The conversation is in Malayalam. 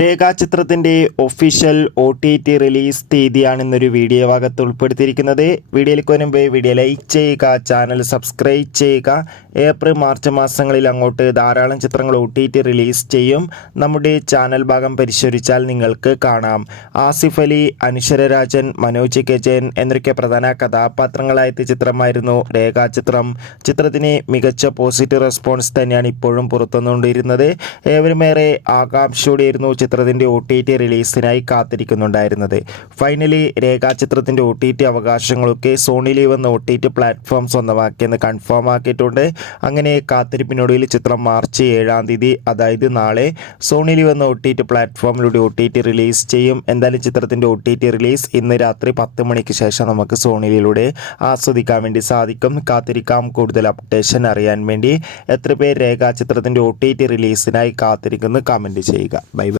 രേഖാചിത്രത്തിൻ്റെ ഒഫീഷ്യൽ OTT റിലീസ് തീയതിയാണ് ഇന്നൊരു വീഡിയോ ഭാഗത്ത് ഉൾപ്പെടുത്തിയിരിക്കുന്നത്. വീഡിയോയിലേക്ക് വരുമ്പോൾ വീഡിയോ ലൈക്ക് ചെയ്യുക, ചാനൽ സബ്സ്ക്രൈബ് ചെയ്യുക. ഏപ്രിൽ മാർച്ച് മാസങ്ങളിൽ അങ്ങോട്ട് ധാരാളം ചിത്രങ്ങൾ OTT റിലീസ് ചെയ്യും. നമ്മുടെ ചാനൽ ഭാഗം പരിശോധിച്ചാൽ നിങ്ങൾക്ക് കാണാം. ആസിഫ് അലി, അനശ്വര രാജൻ, മനോജ് കെ ജയൻ എന്നൊക്കെ പ്രധാന കഥാപാത്രങ്ങളായ ചിത്രമായിരുന്നു രേഖാചിത്രം. ചിത്രത്തിന് മികച്ച പോസിറ്റീവ് റെസ്പോൺസ് തന്നെയാണ് ഇപ്പോഴും പുറത്തുവന്നുകൊണ്ടിരുന്നത്. ഏവരുമേറെ ആകാംക്ഷയോടെയായിരുന്നു ചിത്രത്തിൻ്റെ OTT റിലീസിനായി കാത്തിരിക്കുന്നുണ്ടായിരുന്നത്. ഫൈനലി രേഖാചിത്രത്തിൻ്റെ OTT അവകാശങ്ങളൊക്കെ സോണി ലീവ് എന്ന OTT പ്ലാറ്റ്ഫോം സ്വന്തമാക്കിയെന്ന് കൺഫേം ആക്കിയിട്ടുണ്ട്. അങ്ങനെ കാത്തിരിപ്പിനൊടുവിൽ ചിത്രം മാർച്ച് 7-ാം തീയതി, അതായത് നാളെ, സോണി ലീവ് എന്ന OTT പ്ലാറ്റ്ഫോമിലൂടെ OTT റിലീസ് ചെയ്യും. എന്തായാലും ചിത്രത്തിൻ്റെ OTT റിലീസ് ഇന്ന് രാത്രി 10 മണിക്ക് ശേഷം നമുക്ക് സോണി ലീവിലൂടെ ആസ്വദിക്കാൻ വേണ്ടി സാധിക്കും. കാത്തിരിക്കാം. കൂടുതൽ അപ്ഡേഷൻ അറിയാൻ വേണ്ടി എത്ര പേർ രേഖാചിത്രത്തിൻ്റെ OTT റിലീസിനായി കാത്തിരിക്കുന്നു കമൻറ്റ് ചെയ്യുക. ബൈ.